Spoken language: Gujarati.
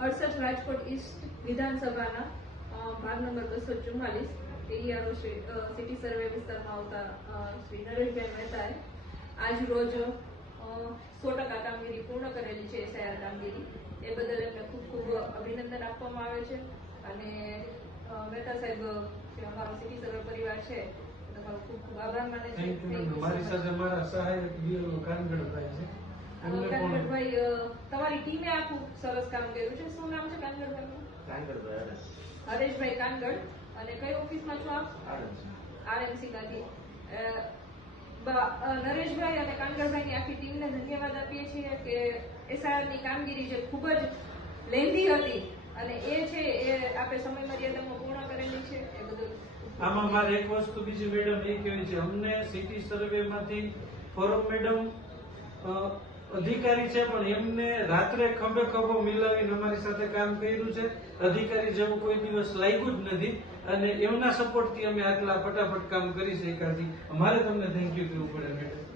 અડસઠ રાજકોટ ઈસ્ટ વિધાનસભાના ભાગ નંબર બસો ચુમ્માલીસ એરિયાનો સિટી સર્વે વિસ્તારમાં આવતા શ્રી નરેશભાઈ મહેતાએ આજ રોજ સો ટકા કામગીરી પૂર્ણ કરેલી છે એસઆઈઆર કામગીરી. એ બદલ એમને ખૂબ ખૂબ અભિનંદન આપવામાં આવે છે. અને મહેતા સાહેબ જે અમારો સિટી સર્વે પરિવાર છે તમારો ખૂબ ખૂબ આભાર માને છે. મારી સાથે મારા સહાયક કાનગડભાઈ છે એમને પણ કાનગડભાઈ અ, તમારી ટીમે આખું સરસ કામ કર્યું છે. શું નામ છે કાનગડભાઈનું હરેશભાઈ કાનગડ અને કઈ ઓફિસમાં છો આપ? આરએમસી માંથી નરેશભાઈ અને કાનગડભાઈની આખી ટીમને ધન્યવાદ આપીએ છીએ કે એસઆરની કામગીરી જે ખૂબ જ લેન્ધી હતી અને એ છે એ આપણે સમય મર્યાદામાં પૂર્ણ કરેલી છે એ બધું. આમાં મારે એક વસ્તુ બીજી મેડમ એ કહેવી છે. અમને સિટી સર્વે માંથી ફોરમ મેડમ અધિકારી છે, પણ એમને રાત્રે ખભે ખભો મિલાવીને અમારી સાથે કામ કર્યું છે. અધિકારી જેવું કોઈ દિવસ લાગ્યું જ નથી અને એમના સપોર્ટથી અમે આટલા ફટાફટ કામ કરી શક્યા છીએ. અમારે તમને થેન્ક યુ કહેવું પડે મેડમ